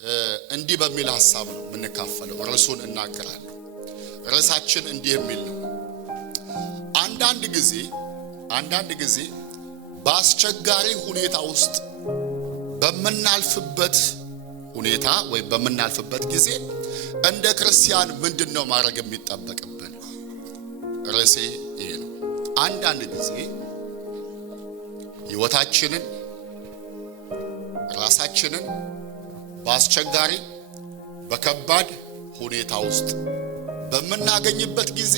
እንዲህ በሚል ሐሳብ ነው የምንካፈለው። ርዕሱን እናገራለሁ። ርዕሳችን እንዲህ የሚል ነው። አንዳንድ ጊዜ በአስቸጋሪ ሁኔታ ውስጥ በመናልፍበት ሁኔታ ወይ በመናልፍበት ጊዜ እንደ ክርስቲያን ምንድነው ማድረግ የሚጠበቅብን? ርዕሴ ይሄ ነው። አንዳንድ ጊዜ ሕይወታችንን ራሳችንን በአስቸጋሪ በከባድ ሁኔታ ውስጥ በመናገኝበት ጊዜ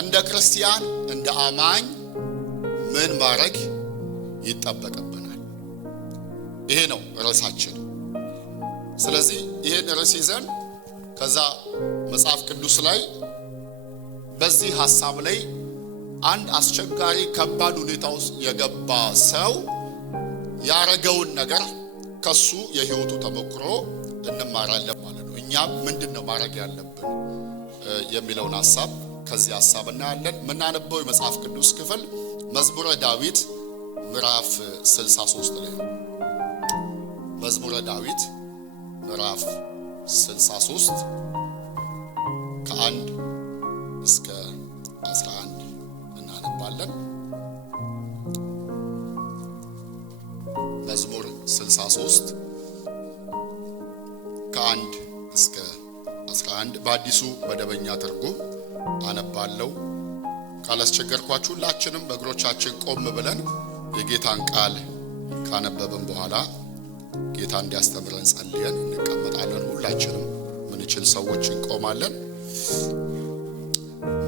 እንደ ክርስቲያን እንደ አማኝ ምን ማድረግ ይጠበቅብናል? ይሄ ነው ርዕሳችን። ስለዚህ ይሄን ርዕስ ይዘን ከዛ መጽሐፍ ቅዱስ ላይ በዚህ ሐሳብ ላይ አንድ አስቸጋሪ ከባድ ሁኔታ ውስጥ የገባ ሰው ያረገውን ነገር ከሱ የህይወቱ ተሞክሮ እንማራለን ማለት ነው። እኛም ምንድነው ማድረግ ያለብን የሚለውን ሐሳብ ከዚህ ሐሳብ እናያለን። የምናነበው የመጽሐፍ ቅዱስ ክፍል መዝሙረ ዳዊት ምዕራፍ 63 ላይ ነው። መዝሙረ ዳዊት ምዕራፍ 63 ከ1 እስከ 11 እናነባለን። መዝሙር 63 ከ1 እስከ 11 በአዲሱ መደበኛ ትርጉም አነባለሁ። ካላስቸገርኳችሁ ሁላችንም በእግሮቻችን ቆም ብለን የጌታን ቃል ካነበብን በኋላ ጌታ እንዲያስተምረን ጸልየን እንቀመጣለን። ሁላችንም ምንችል ሰዎች እንቆማለን።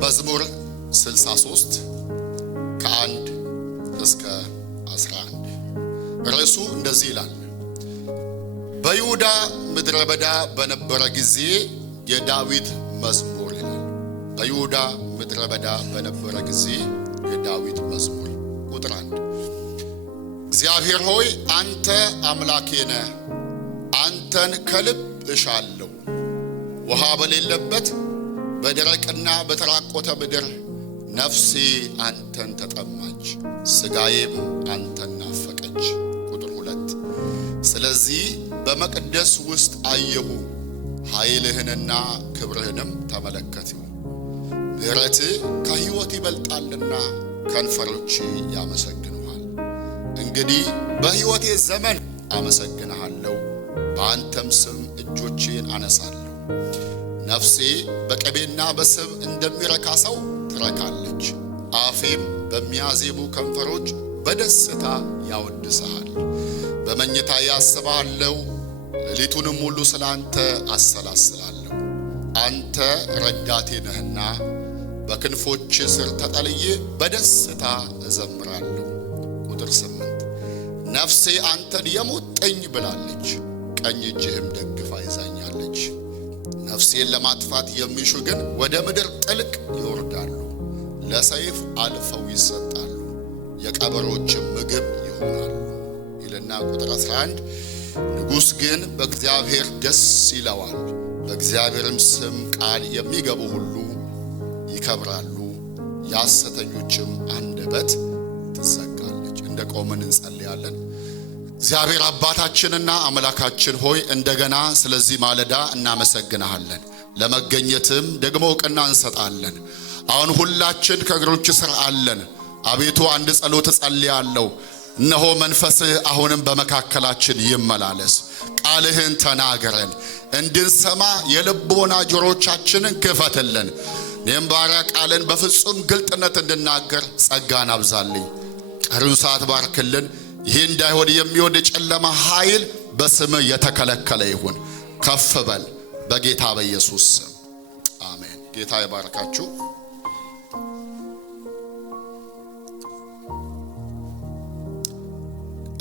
መዝሙር 63 ከ1 እስከ 11 ርዕሱ እንደዚህ ይላል። በይሁዳ ምድረ በዳ በነበረ ጊዜ የዳዊት መዝሙር ይላል። በይሁዳ ምድረ በዳ በነበረ ጊዜ የዳዊት መዝሙር። ቁጥር 1 እግዚአብሔር ሆይ አንተ አምላኬ ነህ፣ አንተን ከልብ እሻለሁ። ውሃ በሌለበት በደረቅና በተራቆተ ምድር ነፍሴ አንተን ተጠማች፣ ሥጋዬም አንተን ናፈቀች። ቁጥር 2 ስለዚህ በመቅደስ ውስጥ አየሁ፣ ኃይልህንና ክብርህንም ተመለከትሁ። ምሕረትህ ከሕይወት ይበልጣልና ከንፈሮቼ ያመሰግኑሃል። እንግዲህ በሕይወቴ ዘመን አመሰግንሃለሁ፣ በአንተም ስም እጆቼን አነሳለሁ። ነፍሴ በቅቤና በስብ እንደሚረካ ሰው ትረካለች፣ አፌም በሚያዜሙ ከንፈሮች በደስታ ያወድስሃል። በመኝታ ያስብሃለሁ፣ ሌሊቱንም ሁሉ ስላንተ አሰላስላለሁ። አንተ ረዳቴ ነህና በክንፎች ስር ተጠልዬ በደስታ እዘምራለሁ። ቁጥር 8 ነፍሴ አንተን የሙጥኝ ብላለች፣ ቀኝ እጅህም ደግፋ ይዛኛለች። ነፍሴን ለማጥፋት የሚሹ ግን ወደ ምድር ጥልቅ ይወርዳሉ፣ ለሰይፍ አልፈው ይሰጣሉ፣ የቀበሮችም ምግብ ይሆናሉ ይልና ቁጥር 11 ንጉሥ ግን በእግዚአብሔር ደስ ይለዋል፣ በእግዚአብሔርም ስም ቃል የሚገቡ ሁሉ ይከብራሉ፣ የሐሰተኞችም አንደበት ትዘጋለች። እንደ ቆምን እንጸልያለን። እግዚአብሔር አባታችንና አምላካችን ሆይ እንደገና ስለዚህ ማለዳ እናመሰግንሃለን። ለመገኘትም ደግሞ ዕውቅና እንሰጣለን። አሁን ሁላችን ከእግሮች ስር አለን። አቤቱ አንድ ጸሎት እጸልያለሁ። እነሆ መንፈስህ አሁንም በመካከላችን ይመላለስ። ቃልህን ተናገረን፣ እንድንሰማ የልቦና ጆሮቻችንን ክፈትልን። እኔም ባሪያ ቃልን በፍጹም ግልጥነት እንድናገር ጸጋን አብዛልኝ። ቀሪውን ሰዓት ባርክልን። ይህ እንዳይሆን የሚወድ የጨለማ ኃይል በስምህ የተከለከለ ይሁን። ከፍ በል በጌታ በኢየሱስ ስም አሜን። ጌታ ይባርካችሁ።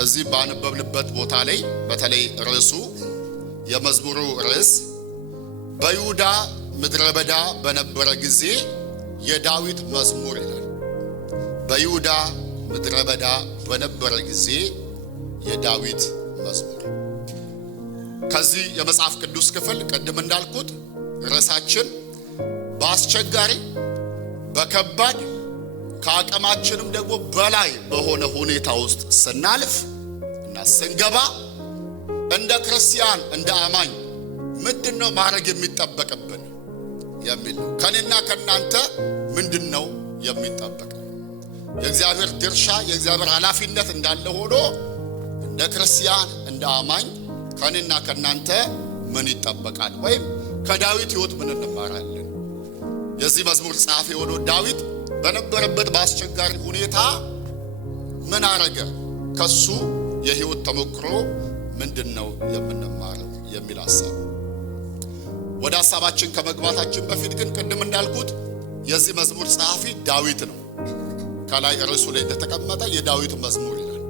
እዚህ ባነበብንበት ቦታ ላይ በተለይ ርዕሱ የመዝሙሩ ርዕስ በይሁዳ ምድረ በዳ በነበረ ጊዜ የዳዊት መዝሙር ይላል። በይሁዳ ምድረ በዳ በነበረ ጊዜ የዳዊት መዝሙር። ከዚህ የመጽሐፍ ቅዱስ ክፍል ቅድም እንዳልኩት ርዕሳችን በአስቸጋሪ በከባድ ከአቅማችንም ደግሞ በላይ በሆነ ሁኔታ ውስጥ ስናልፍ እና ስንገባ እንደ ክርስቲያን እንደ አማኝ ምንድነው ማድረግ የሚጠበቅብን የሚል ነው። ከኔና ከናንተ ምንድነው የሚጠበቀው? የእግዚአብሔር ድርሻ የእግዚአብሔር ኃላፊነት እንዳለ ሆኖ እንደ ክርስቲያን እንደ አማኝ ከኔና ከናንተ ምን ይጠበቃል? ወይም ከዳዊት ሕይወት ምን እንማራለን? የዚህ መዝሙር ጸሐፊ የሆነው ዳዊት በነበረበት በአስቸጋሪ ሁኔታ ምን አረገ? ከሱ የሕይወት ተሞክሮ ምንድነው የምንማረው የሚል ሐሳብ። ወደ ሐሳባችን ከመግባታችን በፊት ግን ቅድም እንዳልኩት የዚህ መዝሙር ጸሐፊ ዳዊት ነው። ከላይ ርዕሱ ላይ እንደተቀመጠ የዳዊት መዝሙር ይላል።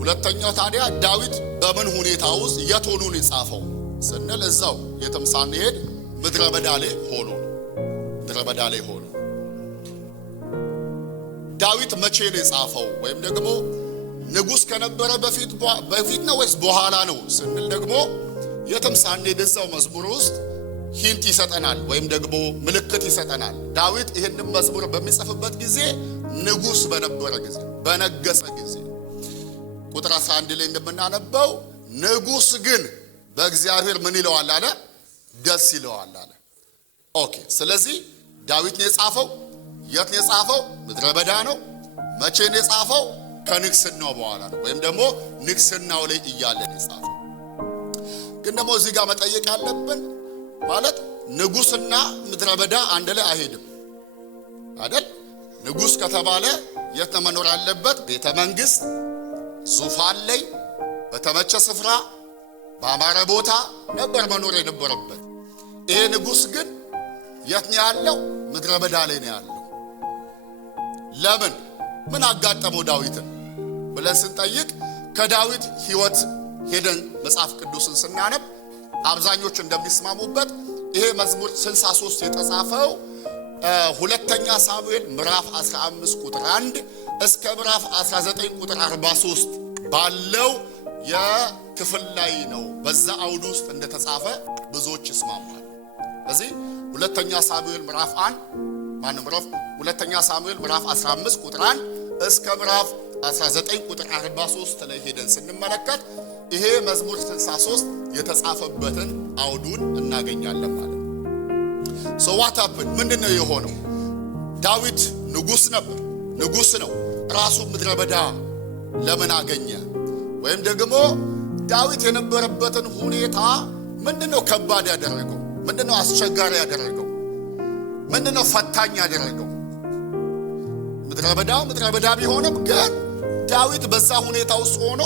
ሁለተኛው ታዲያ ዳዊት በምን ሁኔታ ውስጥ የት ሆኖ ነው የጻፈው ስንል እዛው የትም ሳንሄድ ምድረ በዳ ላይ ሆኖ ዳዊት መቼ ነው የጻፈው? ወይም ደግሞ ንጉሥ ከነበረ በፊት ነው ወይስ በኋላ ነው ስንል ደግሞ የትም ሳንሄድ እዛው መዝሙር ውስጥ ሂንት ይሰጠናል ወይም ደግሞ ምልክት ይሰጠናል። ዳዊት ይህንን መዝሙር በሚጽፍበት ጊዜ ንጉሥ በነበረ ጊዜ በነገሰ ጊዜ ቁጥር 11 ላይ እንደምናነበው ንጉሥ ግን በእግዚአብሔር ምን ይለዋል አለ? ደስ ይለዋል አለ። ኦኬ፣ ስለዚህ ዳዊት ነው የጻፈው። የት ነው የጻፈው? ምድረ በዳ ነው። መቼ ነው የጻፈው? ከንግስናው በኋላ ነው፣ ወይም ደግሞ ንግስናው ላይ እያለ ነው የጻፈው። ግን ደግሞ እዚህ ጋር መጠየቅ ያለብን ማለት ንጉሥና ምድረ በዳ አንድ ላይ አይሄድም አይደል? ንጉሥ ከተባለ የት ነው መኖር ያለበት? ቤተ መንግስት ዙፋን ላይ በተመቸ ስፍራ በአማረ ቦታ ነበር መኖር የነበረበት። ይሄ ንጉሥ ግን የት ነው ያለው? ምድረ በዳ ላይ ነው ያለው። ለምን? ምን አጋጠመው ዳዊትን ብለን ስንጠይቅ ከዳዊት ሕይወት ሄደን መጽሐፍ ቅዱስን ስናነብ አብዛኞች እንደሚስማሙበት ይሄ መዝሙር 63 የተጻፈው ሁለተኛ ሳሙኤል ምዕራፍ 15 ቁጥር 1 እስከ ምዕራፍ 19 ቁጥር 43 ባለው የክፍል ላይ ነው። በዛ አውድ ውስጥ እንደተጻፈ ብዙዎች ይስማማሉ። ስለዚህ ሁለተኛ ሳሙኤል ምዕራፍ 15 ቁጥር 1 እስከ ምዕራፍ 19 ቁጥር 43 ላይ ሄደን ስንመለከት ይሄ መዝሙር 63 የተጻፈበትን አውዱን እናገኛለን ማለት ነው። ሶ ዋት ሃፕን? ምንድነው የሆነው? ዳዊት ንጉሥ ነበር፣ ንጉሥ ነው። ራሱ ምድረ በዳ ለምን አገኘ? ወይም ደግሞ ዳዊት የነበረበትን ሁኔታ ምንድነው ከባድ ያደረገው? ምንድነው አስቸጋሪ ያደረገው? ምንድነው ፈታኝ ያደረገው? ምድረ በዳ ቢሆንም ግን ዳዊት በዛ ሁኔታ ውስጥ ሆኖ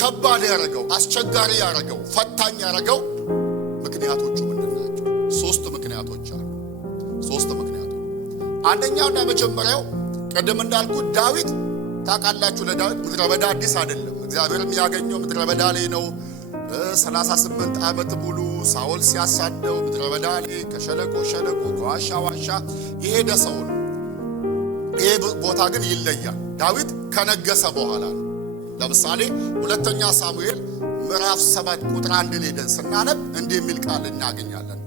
ከባድ ያደረገው፣ አስቸጋሪ ያደረገው፣ ፈታኝ ያደረገው ምክንያቶቹ ምንድን ናቸው? ሶስት ምክንያቶች አሉ። አንደኛውና የመጀመሪያው ቅድም እንዳልኩት ዳዊት ታውቃላችሁ፣ ለዳዊት ምድረ በዳ አዲስ አይደለም። እግዚአብሔርም ያገኘው ምድረ በዳ ላይ ነው። 38 ዓመት ሙሉ ሳኦል ሲያሳደው ምድረ በዳ ላይ ከሸለቆ ከዋሻ ዋሻ የሄደ ሰው ነው። ይሄ ቦታ ግን ይለያል። ዳዊት ከነገሰ በኋላ ነው። ለምሳሌ ሁለተኛ ሳሙኤል ምዕራፍ 7 ቁጥር 1 ላይ ደን ስናነብ እንዲህ የሚል ቃል እናገኛለን።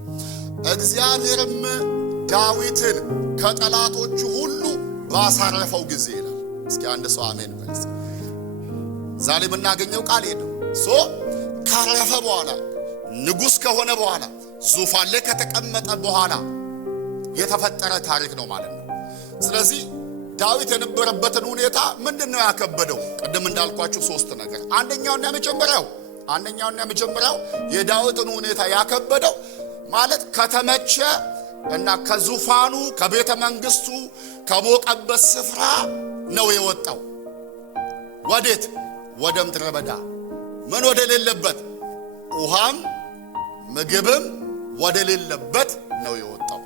እግዚአብሔርም ዳዊትን ከጠላቶቹ ሁሉ ባሳረፈው ጊዜ ይላል። እስኪ አንድ ሰው አሜን በል። ዛሬ የምናገኘው ቃል ይሄ ነው። ካረፈ በኋላ ንጉሥ ከሆነ በኋላ ዙፋን ላይ ከተቀመጠ በኋላ የተፈጠረ ታሪክ ነው ማለት ነው። ስለዚህ ዳዊት የነበረበትን ሁኔታ ምንድነው ያከበደው? ቅድም እንዳልኳችሁ ሶስት ነገር። አንደኛውና የመጀመሪያው የዳዊትን ሁኔታ ያከበደው ማለት ከተመቸ እና ከዙፋኑ ከቤተ መንግስቱ ከሞቀበት ስፍራ ነው የወጣው። ወዴት? ወደ ምድረ በዳ። ምን ወደ ሌለበት? ውሃም ምግብም ወደ ሌለበት ነው የወጣው።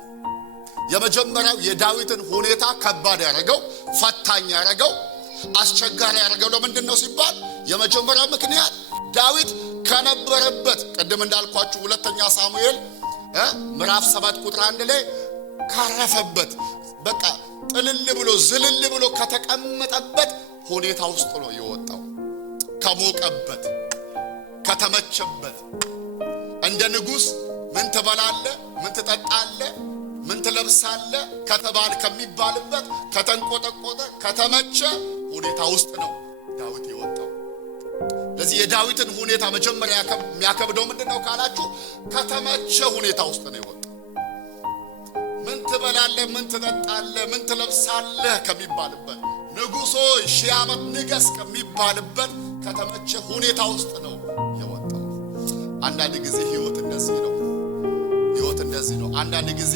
የመጀመሪያው የዳዊትን ሁኔታ ከባድ ያደረገው፣ ፈታኝ ያደረገው፣ አስቸጋሪ ያደረገው ለምንድን ነው ሲባል የመጀመሪያው ምክንያት ዳዊት ከነበረበት ቅድም እንዳልኳችሁ ሁለተኛ ሳሙኤል ምዕራፍ 7 ቁጥር 1 ላይ ካረፈበት በቃ ጥልል ብሎ ዝልል ብሎ ከተቀመጠበት ሁኔታ ውስጥ ነው የወጣው። ከሞቀበት ከተመቸበት እንደ ንጉሥ ምን ትበላለህ፣ ምን ትጠጣለህ፣ ምን ትለብሳለህ ከተባለ ከሚባልበት ከተንቆጠቆጠ ከተመቸ ሁኔታ ውስጥ ነው ዳዊት የወጣው። ለዚህ የዳዊትን ሁኔታ መጀመሪያ የሚያከብደው ምንድነው ካላችሁ ከተመቸ ሁኔታ ውስጥ ነው የወጣው። ምን ትበላለህ፣ ምን ትጠጣለህ፣ ምን ትለብሳለህ ከሚባልበት ንጉሶ ሺህ ዓመት ንገስ ከሚባልበት ከተመቸ ሁኔታ ውስጥ ነው የወጣው። አንዳንድ ጊዜ ህይወት እንደዚህ ነው። ህይወት እንደዚህ ነው። አንዳንድ ጊዜ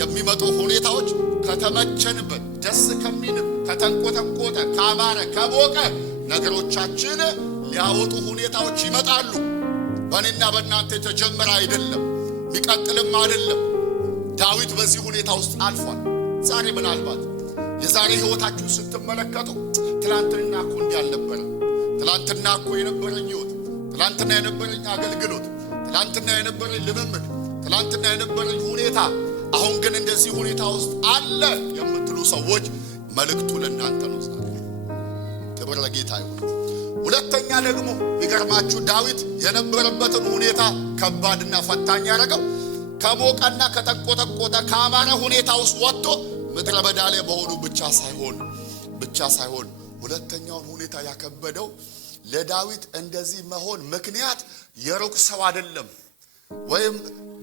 የሚመጡ ሁኔታዎች ከተመቸንበት ደስ ከሚልም ከተንቆጠቆጠ ካማረ ከሞቀ ነገሮቻችን ሊያወጡ ሁኔታዎች ይመጣሉ። በእኔና በእናንተ የተጀመረ አይደለም፣ የሚቀጥልም አይደለም። ዳዊት በዚህ ሁኔታ ውስጥ አልፏል። ዛሬ ምናልባት የዛሬ ህይወታችሁን ስትመለከቱ ትላንትና እኮ እንዲህ አልነበረ፣ ትላንትና እኮ የነበረኝ ህይወት፣ ትላንትና የነበረኝ አገልግሎት፣ ትላንትና የነበረኝ ልምምድ፣ ትላንትና የነበረኝ ሁኔታ አሁን ግን እንደዚህ ሁኔታ ውስጥ አለ የምትሉ ሰዎች መልእክቱ ለእናንተ ነው ዛሬ። ክብር ለጌታ ይሁን። ሁለተኛ ደግሞ የሚገርማችሁ ዳዊት የነበረበትን ሁኔታ ከባድና ፈታኝ ያደረገው ከሞቀና ከተንቆጠቆጠ ካማረ ሁኔታ ውስጥ ወጥቶ ምድረ በዳ ላይ በሆኑ ብቻ ሳይሆን ሁለተኛውን ሁኔታ ያከበደው ለዳዊት እንደዚህ መሆን ምክንያት የሩቅ ሰው አይደለም፣ ወይም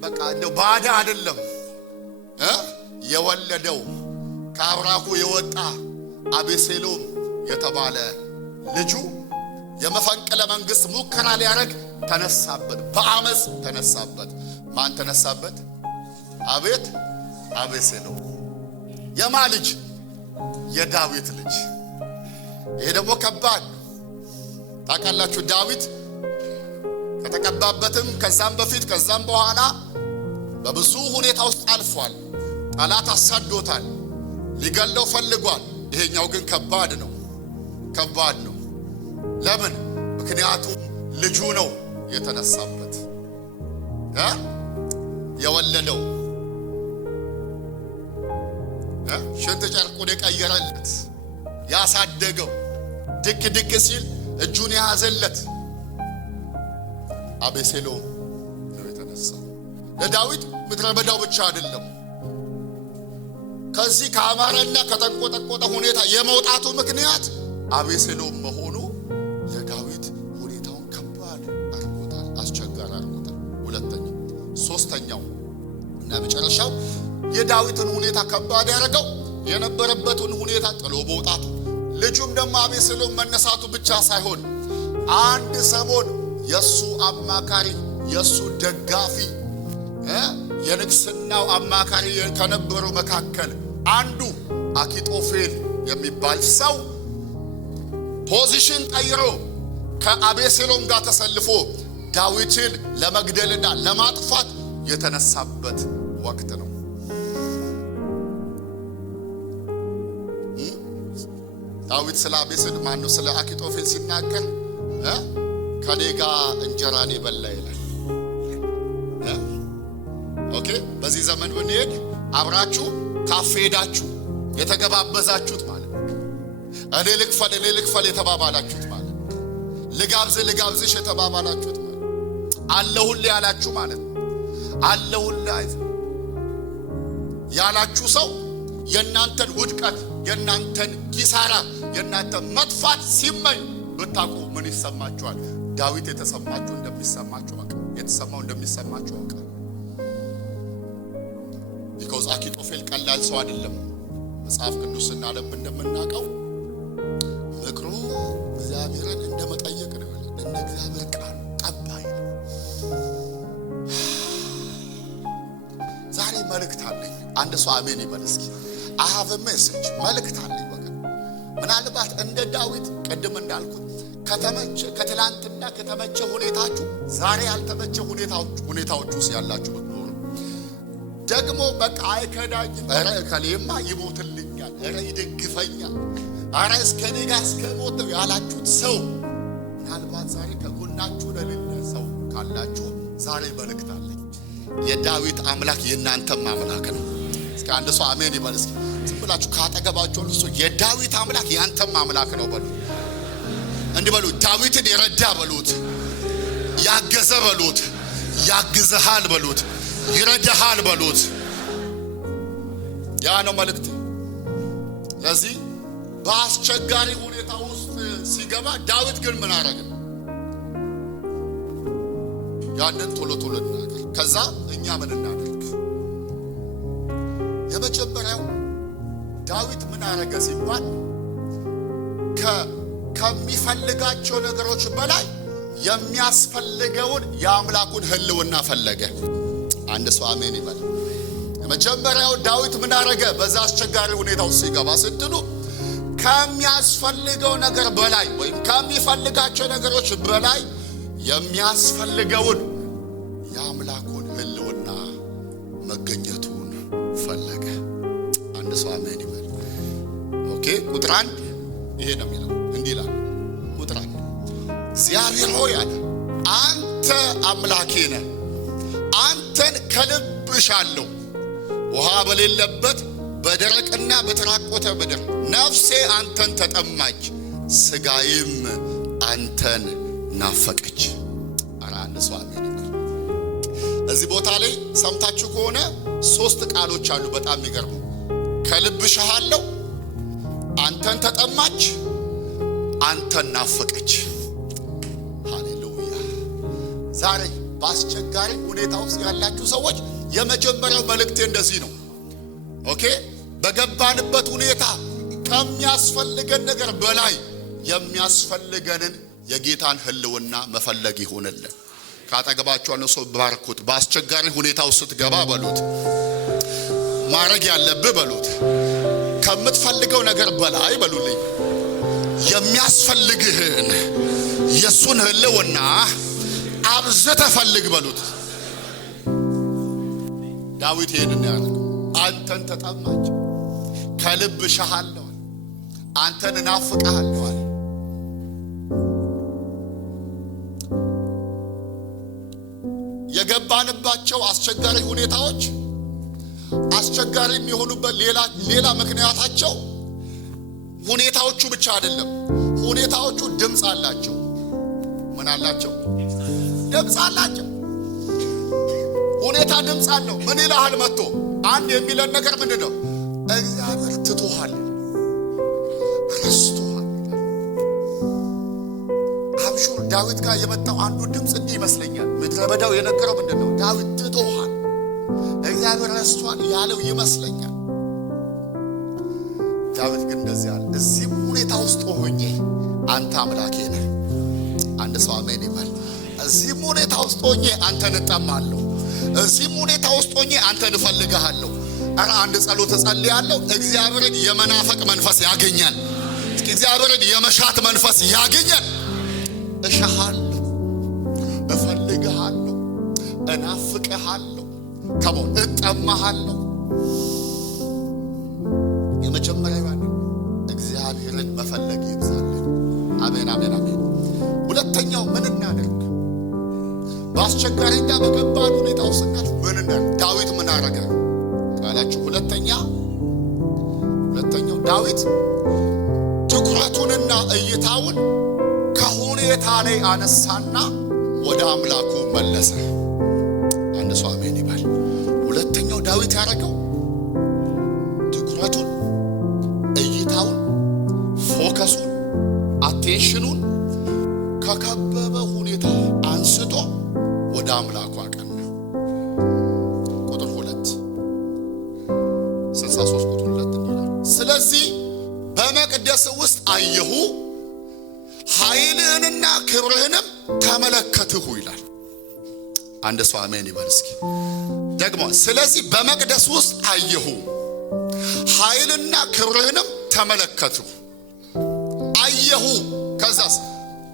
በቃ እንደው ባዳ አይደለም። የወለደው ከአብራኩ የወጣ አቤሴሎም የተባለ ልጁ የመፈንቅለ መንግስት ሙከራ ሊያደርግ ተነሳበት፣ በአመፅ ተነሳበት። ማን ተነሳበት? አቤት አቤሴሎም። የማ ልጅ? የዳዊት ልጅ። ይሄ ደግሞ ከባድ ታውቃላችሁ። ዳዊት ከተቀባበትም ከዛም በፊት ከዛም በኋላ በብዙ ሁኔታ ውስጥ አልፏል። ጠላት አሳዶታል፣ ሊገለው ፈልጓል። ይሄኛው ግን ከባድ ነው። ለምን? ምክንያቱም ልጁ ነው የተነሳበት፣ የወለደው ሽንት ጨርቁን የቀየረለት፣ ያሳደገው፣ ድክ ሲል እጁን የያዘለት አቤሴሎም ነው የተነሳው። ለዳዊት ምድረ በዳው ብቻ አይደለም፣ ከዚህ ከአማረና ከተንቆጠቆጠ ሁኔታ የመውጣቱ ምክንያት አቤሴሎም መሆኑ ለዳዊት ሁኔታውን ከባድ አድርጎታል፣ አስቸጋሪ አድርጎታል። ሁለተኛው ሶስተኛው እና መጨረሻው የዳዊትን ሁኔታ ከባድ ያደረገው የነበረበትን ሁኔታ ጥሎ መውጣቱ፣ ልጁም ደግሞ አቤሴሎም መነሳቱ ብቻ ሳይሆን አንድ ሰሞን የሱ አማካሪ የሱ ደጋፊ የንግስናው አማካሪ ከነበሩ መካከል አንዱ አኪጦፌል የሚባል ሰው ፖዚሽን ቀይሮ ከአቤሴሎም ጋር ተሰልፎ ዳዊትን ለመግደልና ለማጥፋት የተነሳበት ወቅት ነው። ዳዊት ስለ አቤሴሎም ስለ አኪጦፌል ሲናገር ከኔ ጋር እንጀራን የበላ ይላል። ኦኬ፣ በዚህ ዘመን ብንሄድ አብራችሁ ካፌ ሄዳችሁ የተገባበዛችሁት ማለት ነው። እኔ ልክፈል የተባባላችሁት ማለት ነው። ልጋብዝሽ የተባባላችሁት ማለት ነው። አለሁልህ ያላችሁ ማለት ነው። አለሁልህ ያላችሁ ሰው የእናንተን ውድቀት፣ የእናንተን ኪሳራ፣ የእናንተን መጥፋት ሲመኝ ብታውቁ ምን ይሰማችኋል? ዳዊት የተሰማው እንደሚሰማችሁ አውቃ። ቢኮዝ አኪጦፌል ቀላል ሰው አይደለም። መጽሐፍ ቅዱስ ስናነብ እንደምናውቀው ምክሩ እግዚአብሔርን እንደመጠየቅ ነው። እንደ እግዚአብሔር ቃል ቀባይ ነው። ዛሬ መልእክት አለኝ። አንድ ሰው አሜን ይበል እስኪ። I have a message። መልእክት አለኝ። በቃ ምናልባት እንደ ዳዊት ቅድም እንዳልኩት ከትላንትና ከተመቸ ሁኔታችሁ ዛሬ ያልተመቸ ሁኔታዎች ውስጥ ያላችሁ ብትኖሩ ደግሞ በቃ አይከዳኝም፣ ኧረ እከሌማ ይሞትልኛል፣ ኧረ ይደግፈኛል፣ ኧረ እስከኔ ጋር እስከሞት ነው ያላችሁት ሰው ምናልባት ዛሬ ከጎናችሁ ለሌለ ሰው ካላችሁ ዛሬ መልእክት አለኝ። የዳዊት አምላክ የእናንተም አምላክ ነው። እስኪ አንድ ሰው አሜን ይበል እስኪ። ዝም ብላችሁ ካጠገባችሁ ልሶ የዳዊት አምላክ ያንተም አምላክ ነው በሉ። እንዲህ በሉ፣ ዳዊትን የረዳ በሉት፣ ያገዘ በሉት፣ ያግዘሃል በሉት፣ ይረዳሃል በሉት። ያ ነው መልእክት። ስለዚህ በአስቸጋሪ ሁኔታ ውስጥ ሲገባ ዳዊት ግን ምን አረገ? ያንን ቶሎ እናገር። ከዛ እኛ ምን እናደርግ? የመጀመሪያው ዳዊት ምን አረገ ሲባል ከሚፈልጋቸው ነገሮች በላይ የሚያስፈልገውን የአምላኩን ህልውና ፈለገ። አንድ ሰው አሜን ይበል። የመጀመሪያው ዳዊት ምን አረገ? በዛ አስቸጋሪ ሁኔታ ውስጥ ሲገባ ስትሉ ከሚያስፈልገው ነገር በላይ ወይም ከሚፈልጋቸው ነገሮች በላይ የሚያስፈልገውን የአምላኩን ህልውና መገኘቱን ፈለገ። አንድ ሰው አሜን ይበል። ኦኬ ቁጥር 1 ይሄ ነው የሚለው። እንዲህ ይላል ቁጥር 1 እግዚአብሔር ሆይ አለ አንተ አምላኬ ነህ፣ አንተን ከልብ እሻለሁ። ውሃ በሌለበት በደረቅና በተራቆተ ምድር ነፍሴ አንተን ተጠማች፣ ስጋዬም አንተን ናፈቀች። ኧረ አንድ ሰው አሜን ይበል። እዚህ ቦታ ላይ ሰምታችሁ ከሆነ 3 ቃሎች አሉ በጣም የሚገርሙ። ከልብ እሻለሁ፣ አንተን ተጠማች፣ አንተን ናፈቀች። ሃሌሉያ። ዛሬ በአስቸጋሪ ሁኔታ ውስጥ ያላችሁ ሰዎች የመጀመሪያው መልእክቴ እንደዚህ ነው። ኦኬ በገባንበት ሁኔታ ከሚያስፈልገን ነገር በላይ የሚያስፈልገንን የጌታን ህልውና መፈለግ ይሆንልን። ካጠገባችሁ ያለው ሰው ባርኩት። በአስቸጋሪ ሁኔታ ውስጥ ስትገባ በሉት ማረግ ያለብህ በሉት ከምትፈልገው ነገር በላይ በሉልኝ የሚያስፈልግህን የሱን ህልውና አብዝተህ ፈልግ በሉት። ዳዊት ይሄንን ያለው አንተን ተጠማች፣ ከልብ እሻሃለሁ፣ አንተን እናፍቅሃለሁ። የገባንባቸው አስቸጋሪ ሁኔታዎች አስቸጋሪ የሚሆኑበት ሌላ ምክንያታቸው ሁኔታዎቹ ብቻ አይደለም። ሁኔታዎቹ ድምፅ አላቸው። ምን አላቸው? ድምፅ አላቸው። ሁኔታ ድምፅ አለው። ምን ይልሃል መጥቶ? አንድ የሚለን ነገር ምንድነው? እግዚአብሔር ትቶሃል፣ ረስቶሃል። አብሹር ዳዊት ጋር የመጣው አንዱ ድምፅ እንዲህ ይመስለኛል። ምድረ በዳው የነገረው ምንድነው? ዳዊት ትቶሃል፣ እግዚአብሔር ረስቷል ያለው ይመስለኛል። ዳዊት ግን እንደዚህ አለ፣ እዚህም ሁኔታ ውስጥ ሆኜ አንተ አምላኬ ነህ። አንድ ሰው አሜን ይበል። እዚህም ሁኔታ ውስጥ ሆኜ አንተን እጠማለሁ፣ እዚህም ሁኔታ ውስጥ ሆኜ አንተን እፈልግሃለሁ። ኧረ አንድ ጸሎት እጸልያለሁ። እግዚአብሔርን የመናፈቅ መንፈስ ያገኛል። እግዚአብሔርን የመሻት መንፈስ ያገኛል። እሻሃለሁ፣ እፈልግሃለሁ፣ እናፍቅሃለሁ፣ ከሞን እጠማሃለሁ። የመጀመሪያው እግዚአብሔርን መፈለግ ይብዛልን። አሜን አሜን አሜን። ሁለተኛው ምን እናደርግ? በአስቸጋሪና በከባድ ሁኔታ ውስጥ ምን እናደርግ? ዳዊት ምን አረገ ካላችሁ፣ ሁለተኛው ዳዊት ትኩረቱንና እይታውን ከሁኔታ ላይ አነሳና ወደ አምላኩ መለሰ። አንድ ሰው አሜን ይበል። ሁለተኛው ዳዊት ያደረገው ትኩረቱን፣ እይታውን፣ ፎከሱን፣ አቴንሽኑን ከከበበ ሁኔታ አንስቶ ወደ አምላኩ አቀና። ቁጥር 2 63 ቁጥር 2 ይላል፣ ስለዚህ በመቅደስ ውስጥ አየሁ፣ ኃይልህንና ክብርህንም ተመለከትሁ ይላል። አንድ ሰው አሜን ይበል እስኪ ደግሞ። ስለዚህ በመቅደስ ውስጥ አየሁ፣ ኃይልና ክብርህንም ተመለከትሁ። አየሁ፣ ከዛስ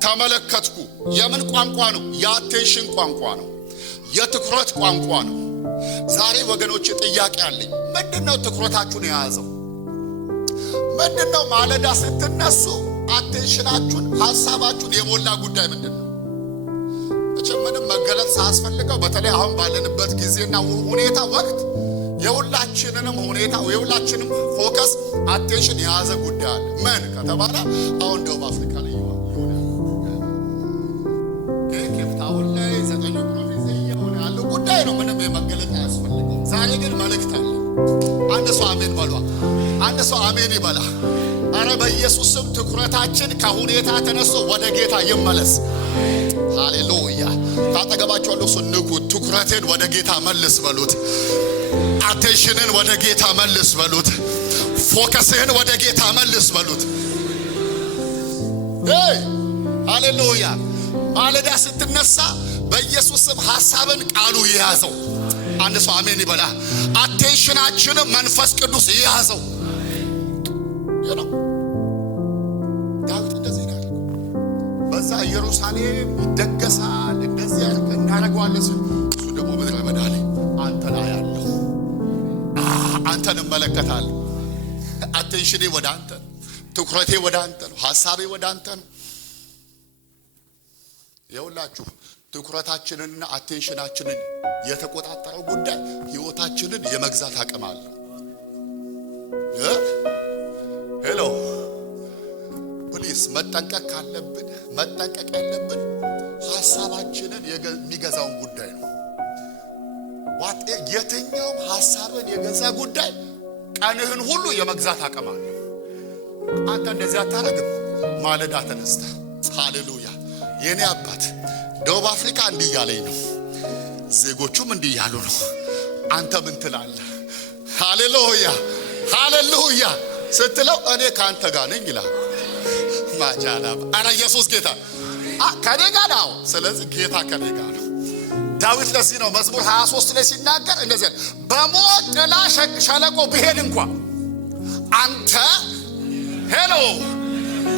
ተመለከትኩ። የምን ቋንቋ ነው? የአቴንሽን ቋንቋ ነው። የትኩረት ቋንቋ ነው። ዛሬ ወገኖች ጥያቄ አለኝ። ምንድነው ትኩረታችሁን የያዘው? ምንድነው ማለዳ ስትነሱ አቴንሽናችሁን፣ ሐሳባችሁን የሞላ ጉዳይ ምንድነው? ምንም መገለጥ ሳያስፈልገው በተለይ አሁን ባለንበት ጊዜና ሁኔታ ወቅት የሁላችንንም ሁኔታ የሁላችንም ፎከስ አቴንሽን የያዘ ጉዳይ አለ። ምን ከተባለ አሁን ደቡብ አፍሪካ ላይ ይሆናል ኬፕታውን ላይ 9 ፕሮቪንስ ይሆናል ያለው ጉዳይ ነው። ምንም የመገለጥ አያስፈልገው። ዛሬ ግን መልእክት አለ። አንድ ሰው አሜን በሏ። አንድ ሰው አሜን ይበላ። አረ በኢየሱስ ስም ትኩረታችን ከሁኔታ ተነስቶ ወደ ጌታ ይመለስ። ሃሌሉያ። ካጠገባችሁ ያለው ሰው ንቁ። ትኩረቴን ወደ ጌታ መልስ በሉት። አቴንሽንን ወደ ጌታ መልስ በሉት። ፎከስህን ወደ ጌታ መልስ በሉት። ሃሌሉያ። ማለዳ ስትነሳ በኢየሱስ ስም ሐሳብን ቃሉ ይያዘው። አንድ ሰው አሜን ይበላ። አቴንሽናችንን መንፈስ ቅዱስ ይያዘው። ዳዊት እንደዚህ ይላል። በዛ ኢየሩሳሌም ይደገሳል፣ እንደዚህ እናደርገዋለን ሲል እሱ ደግሞ ምድረ በዳ ላይ አንተን አያለሁ፣ አንተን እመለከታለሁ። አቴንሽኔ ወደ አንተ ነው፣ ትኩረቴ ወደ አንተ ነው፣ ሐሳቤ ወደ አንተ ነው። ይኸውላችሁ ትኩረታችንንና አቴንሽናችንን የተቆጣጠረው ጉዳይ ህይወታችንን የመግዛት አቅም አለው። ሄሎ ፕሊስ መጠንቀቅ ካለብን መጠንቀቅ ያለብን ሐሳባችንን የሚገዛውን ጉዳይ ነው። የትኛውም ሐሳብን የገዛ ጉዳይ ቀንህን ሁሉ የመግዛት አቅም አለው። አንተ እንደዚህ አታረግም። ማለዳ ተነስተ ሃሌሉያ። የኔ አባት ደቡብ አፍሪካ እንዲህ እያለኝ ነው፣ ዜጎቹም እንዲህ እያሉ ነው። አንተ ምን ትላለህ? ሃሌሉያ ሃሌሉያ ስትለው እኔ ካንተ ጋር ነኝ ይላል። ማጃላ አረ ኢየሱስ ጌታ ከኔ ጋር ነው። ስለዚህ ጌታ ከኔ ጋር ነው። ዳዊት ለዚህ ነው መዝሙር 23 ላይ ሲናገር እንደዚህ በሞት ጥላ ሸለቆ ብሄድ እንኳን አንተ ሄሎ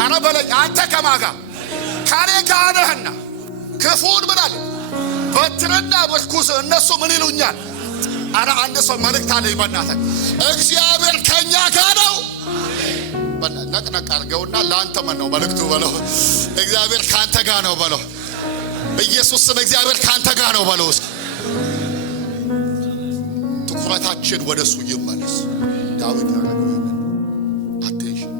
አረ በለኝ አንተ ከማጋ ከኔ ጋር ነህና ክፉን ምን አለ በትርና በርኩስ እነሱ ምን ይሉኛል? አረ አንድ ሰው መልእክት አለ ይመናተ እግዚአብሔር ከኛ ጋር ነው። ነቅነቅ አድርገውና ለአንተ ምን ነው መልእክቱ በለው። እግዚአብሔር ካንተ ጋር ነው በለው። ኢየሱስ ስም እግዚአብሔር ካንተ ጋር ነው በለው። ትኩረታችን ወደሱ ይመለስ። ዳዊት ያደረገው አቴንሽን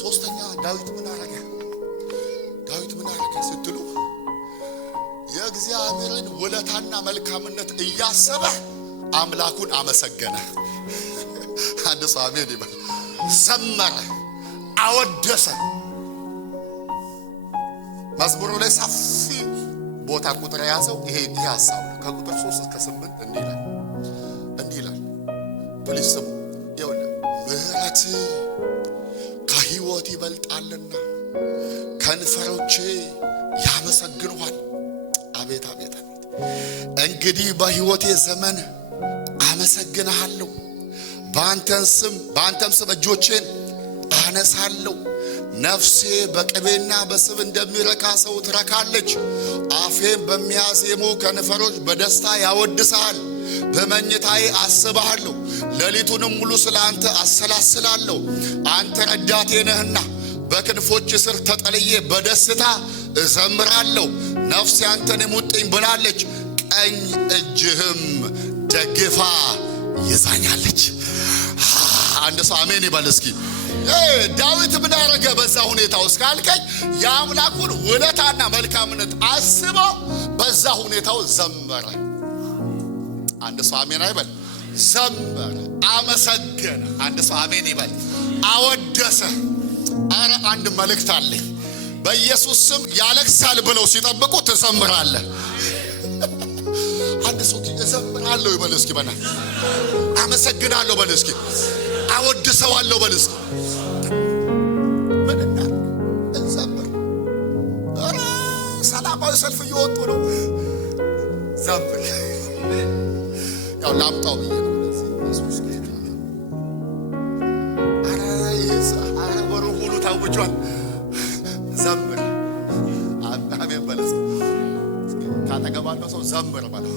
ሶስተኛ ዳዊት ምን አረገ? ዳዊት ምን አረገ ስትሉ የእግዚአብሔርን ውለታና መልካምነት እያሰበ አምላኩን አመሰገነ። አንድ ሰው አሜን ይበል። ዘመረ፣ አወደሰ። መዝሙሩ ላይ ሰፊ ቦታ ቁጥር የያዘው ይሄ ሐሳብ ነው። ከቁጥር 3 እስከ 8 እንዲህ ይላል። ፕሊስ ስሙ። ይኸውልህ ምህረት ከሕይወት ይበልጣልና ከንፈሮቼ ያመሰግኑሃል። አቤት አቤት አቤት። እንግዲህ በሕይወቴ ዘመን አመሰግንሃለሁ፣ በአንተም ስም እጆቼን አነሳለሁ። ነፍሴ በቅቤና በስብ እንደሚረካ ሰው ትረካለች። አፌም በሚያዜሙ ከንፈሮች በደስታ ያወድሳል። በመኝታዬ አስብሃለሁ፣ ሌሊቱንም ሙሉ ስለ አንተ አሰላስላለሁ። አንተ ረዳቴ ነህና በክንፎች ስር ተጠልዬ በደስታ እዘምራለሁ። ነፍሴ አንተን የሙጥኝ ብላለች፣ ቀኝ እጅህም ደግፋ ይዛኛለች። አንድ ሰው አሜን ይበል እስኪ። ዳዊት ምን አረገ በዛ ሁኔታ ውስጥ ካልከኝ የአምላኩን ውለታና መልካምነት አስቦ በዛ ሁኔታው ዘመረ። አንድ ሰው አሜን አይበል? ዘመረ፣ አመሰገነ። አንድ ሰው አሜን ይበል? አወደሰ። አረ አንድ መልእክት አለኝ። በኢየሱስ ስም ያለቅሳል ብለው ሲጠብቁ ትዘምራለህ። አንድ ሰው እዘምራለሁ ይበል እስኪ። በና አመሰግናለሁ በል እስኪ። አወድሰዋለሁ በል እስኪ። ምንና እንዘምር። አረ ሰላማዊ ሰልፍ እየወጡ ነው። ዘምር። ያው ላምጣው ብዬ ነው ለዚህ ኢየሱስ ጌታ። አረ ወሩ ሁሉ ታውጇል። ዘምር። አሜን በል እስኪ። ካጠገባለው ሰው ዘምር በለው።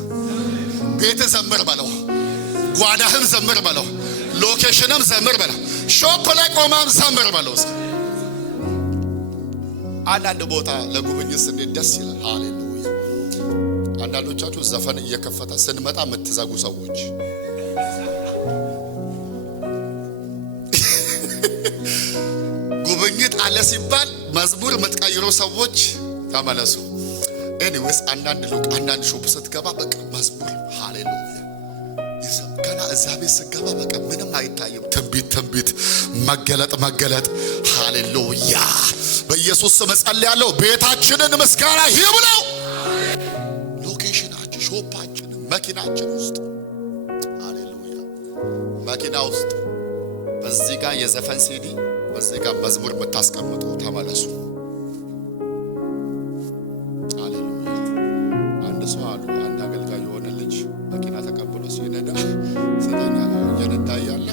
ቤት ዘምር በለው። ጓዳህም ዘምር በለው። ሎኬሽንም ዘምር በለው። ሾፕ ላይ ቆማም ዘምር በለው። አንዳንድ ቦታ ለጉብኝት እንዴት ደስ ይላል። ሃሌሉያ። አንዳንዶቻችሁ ዘፈን እየከፈተ ስንመጣ የምትዘጉ ሰዎች ጉብኝት አለ ሲባል መዝሙር የምትቀይሩ ሰዎች ተመለሱ። ኤኒዌይስ አንዳንድ ሾፕ ስትገባ በቃ መዝሙር ሃሌሉያ ገና እዛ ቤት ስትገባ በቃ ምንም አይታይም። ትንቢት መገለጥ ሃሌሉያ በኢየሱስ ስም ጸልያለሁ። ቤታችንን ምስጋና ይብላው። ሎኬሽናችን፣ ሾፓችን፣ መኪናችን ውስጥ ሃሌሉያ፣ መኪና ውስጥ በዚህ ጋር የዘፈን ሲዲ፣ በዚህ ጋር መዝሙር የምታስቀምጡ ተመለሱ። ሃሌሉያ። አንድ ሰው አሉ አንድ አገልጋይ የሆነ ልጅ መኪና ተቀብሎ ሲነዳ ስለኛ እየነዳ ያለ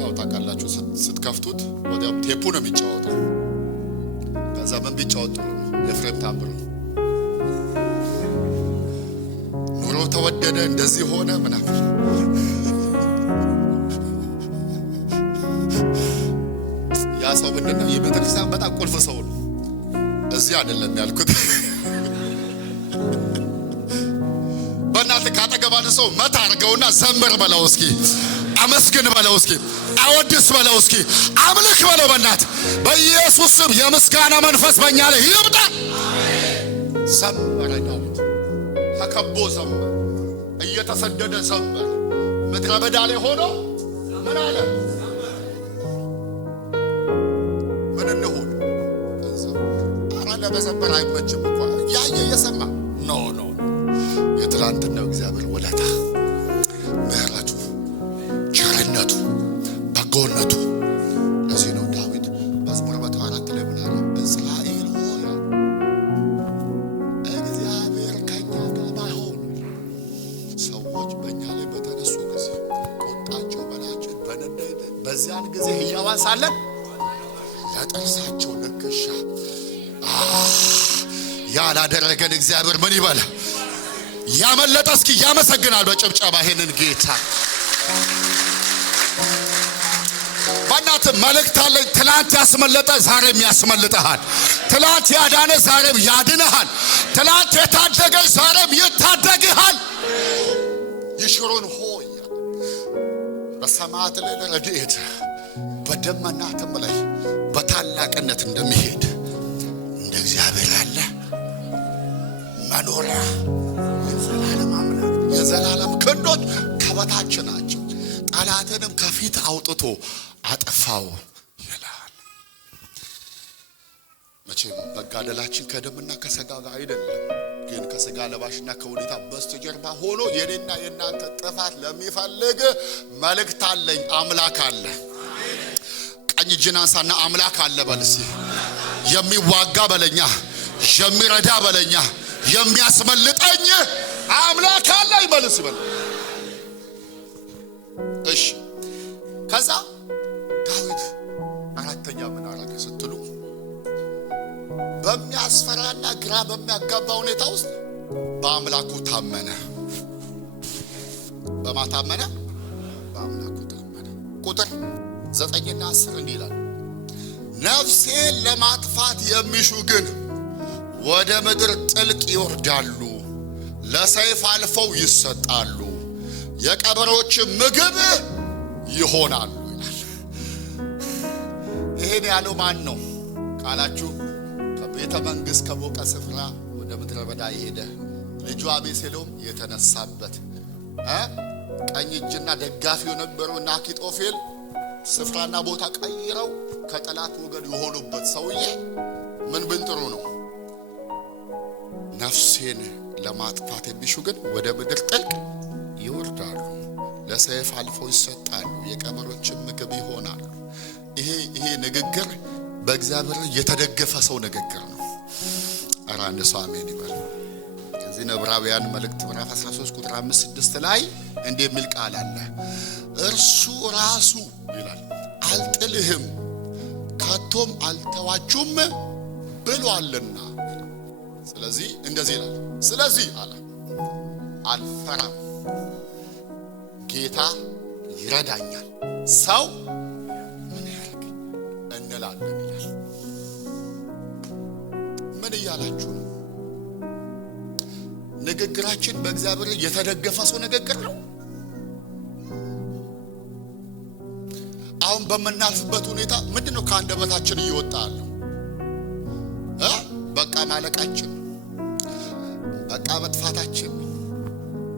ያው ታውቃላችሁ ስትከፍቱት ወዲያው ቴፑ ነው የሚጫወተው። ከዛ ምን ቢጫወቱ የፍሬም ታምሩ ኑሮ ተወደደ እንደዚህ ሆነ ምናምን ያ ሰው ምንድነው የቤተክርስቲያን በጣም ቁልፍ ሰው ነው። እዚህ አይደለም ያልኩት። በእናትህ ካጠገባን ሰው መታ አድርገውና ዘምር በለው እስኪ፣ አመስግን በለው እስኪ፣ አወድስ በለው እስኪ፣ አምልክ በለው። በእናትህ በኢየሱስ ስም የምስጋና መንፈስ በእኛ ላይ ይምጣ። ዘመረ ዳዊት፣ ተከቦ ዘመረ፣ እየተሰደደ ዘመረ። ምድረ በዳ ላይ ሆኖ ምን አለ? ምን እንሆን? አራ ለመዘመር አይመችም እኮ ያየ የሰማ ኖ የትላንትናው እግዚአብሔር ወለታ፣ ምሕረቱ፣ ቸርነቱ፣ በጎነቱ። ለዚህ ነው ዳዊት መዝሙር 104 ላይ ምን አለ? እስራኤል ሆይ እግዚአብሔር ከኛ ጋር ባይሆን ሰዎች በእኛ ላይ በተነሱ ጊዜ ቁጣቸው በላችን በነደደ በዚያን ጊዜ ሕያዋን ሳለን ለጥርሳቸው ንክሻ ያላደረገን እግዚአብሔር ምን ይበላ? ያመለጠ እስኪ ያመሰግናል በጭብጨባ ይሄንን ጌታ። በእናትህ መልእክት አለኝ። ትላንት ያስመለጠ ዛሬም ያስመልጠሃል። ትላንት ያዳነ ዛሬም ያድንሃል። ትላንት የታደገ ዛሬም ይታደግሃል። ይሽሩን ሆይ በሰማያት ላይ ረድኤት በደመናትም ላይ በታላቅነት እንደሚሄድ እንደ እግዚአብሔር ያለ መኖሪያ የዘላለም አምላክ የዘላለም ክንዶች ከበታች ናቸው። ጠላትንም ከፊት አውጥቶ አጠፋው ይላል። መቼም መጋደላችን ከደምና ከሥጋ ጋር አይደለም፣ ግን ከሥጋ ለባሽና ከሁኔታ በስተጀርባ ሆኖ የኔና የናንተ ጥፋት ለሚፈልግ መልእክት አለኝ። አምላክ አለ። ቀኝ እጅን አንሳና አምላክ አለ በል እስኪ። የሚዋጋ በለኛ፣ የሚረዳ በለኛ፣ የሚያስመልጠኝ አምላክ አለ ይበል እስኪ በል። እሺ ከዛ ዳዊት አራተኛ ምን አረገ ስትሉ በሚያስፈራና ግራ በሚያጋባ ሁኔታ ውስጥ በአምላኩ ታመነ። በማታመነ በአምላኩ ታመነ። ቁጥር 9 እና 10 እንዲህ ይላል፣ ነፍሴን ለማጥፋት የሚሹ ግን ወደ ምድር ጥልቅ ይወርዳሉ፣ ለሰይፍ አልፈው ይሰጣሉ፣ የቀበሮች ምግብ ይሆናሉ ይላል። ይሄን ያለው ማን ነው ካላችሁ ከቤተ መንግሥት ከሞቀ ስፍራ ወደ ምድረ በዳ የሄደ ልጁ አቤሴሎም የተነሳበት ቀኝ እጅና ደጋፊው የነበረው አኪጦፌል ስፍራና ቦታ ቀይረው ከጠላት ወገን የሆኑበት ሰውዬ ምን ብንጥሩ ነው? ነፍሴን ለማጥፋት የሚሹ ግን ወደ ምድር ጥልቅ ይወርዳሉ፣ ለሰይፍ አልፈው ይሰጣሉ፣ የቀበሮችን ምግብ ይሆናሉ። ይሄ ንግግር በእግዚአብሔር የተደገፈ ሰው ንግግር ነው። ኧረ አንድ ሰው አሜን ይበል። ከዚህ ዕብራውያን መልእክት ምዕራፍ 13 ቁጥር 5-6 ላይ እንዲህ የሚል ቃል አለ። እርሱ ራሱ ይላል አልጥልህም ከቶም አልተዋችሁም ብሏልና። ስለዚህ እንደዚህ ይላል። ስለዚህ አለ አልፈራም፣ ጌታ ይረዳኛል፣ ሰው ምን ያርግ እንላለን ይላል። ምን እያላችሁ ነው? ንግግራችን በእግዚአብሔር የተደገፈ ሰው ንግግር ነው። አሁን በመናልፍበት ሁኔታ ምንድነው ከአንደበታችን እየወጣ ያለው? በቃ ማለቃችን፣ በቃ መጥፋታችን።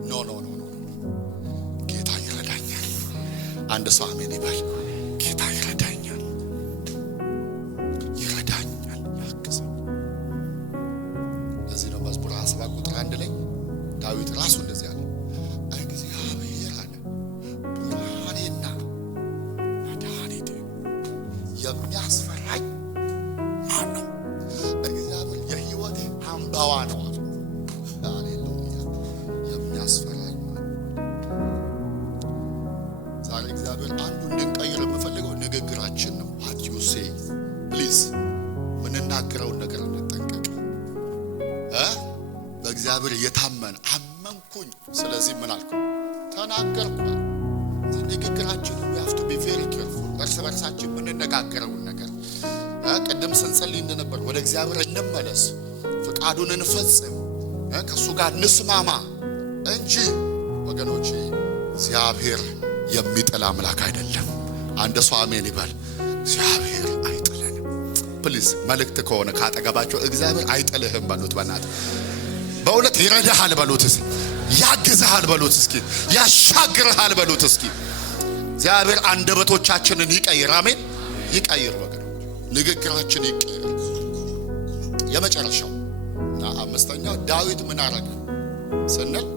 ኖ ጌታ ይረዳኛል። አንድ ሰው አሜን ይበል። ጌታ ይረዳኛል፣ ይረዳኛል። 11 ላይ ዳዊት ራሱ እንደዚህ አለ፣ እግዚአብሔር አለ ብርሃኔና መድኃኒቴ የሚያስፈራኝ ማን ነው? እግዚአብሔር የሕይወቴ አምባዋ ነው አለ። ሃሌሉያ! የሚያስፈራኝ ማን ነው? ዛሬ እግዚአብሔር አንዱ እንድንቀይር የምፈልገው ንግግራችን ነው። what you say please ምንናገረውን ነገር እንጠንቀቅ። በእግዚአብሔር የታመን አመንኩኝ፣ ስለዚህ ምን አልኩ? ተናገርኩ። ንግግራችን we have to be very careful። እርስ በርሳችን ምንነጋገረውን ነገር ቅድም ስንጸልይ እንደነበር ወደ እግዚአብሔር እንመለስ፣ ፍቃዱን እንፈጽም፣ ከሱ ጋር እንስማማ እንጂ ወገኖቼ እግዚአብሔር የሚጥል አምላክ አይደለም። አንድ ሰው አሜን ይበል። እግዚአብሔር አይጥለንም። ፕሊዝ መልእክት ከሆነ ካጠገባቸው እግዚአብሔር አይጥልህም በሉት። በእናትህ በእውነት ይረዳሃል በሉት። እስኪ ያግዝሃል በሉት። እስኪ ያሻግርሃል በሉት። እስኪ እግዚአብሔር አንደበቶቻችንን ይቀይር። አሜን ይቀይር ወገኖች፣ ንግግራችን ይቀይር። የመጨረሻው እና አምስተኛው ዳዊት ምን አረገ ስንል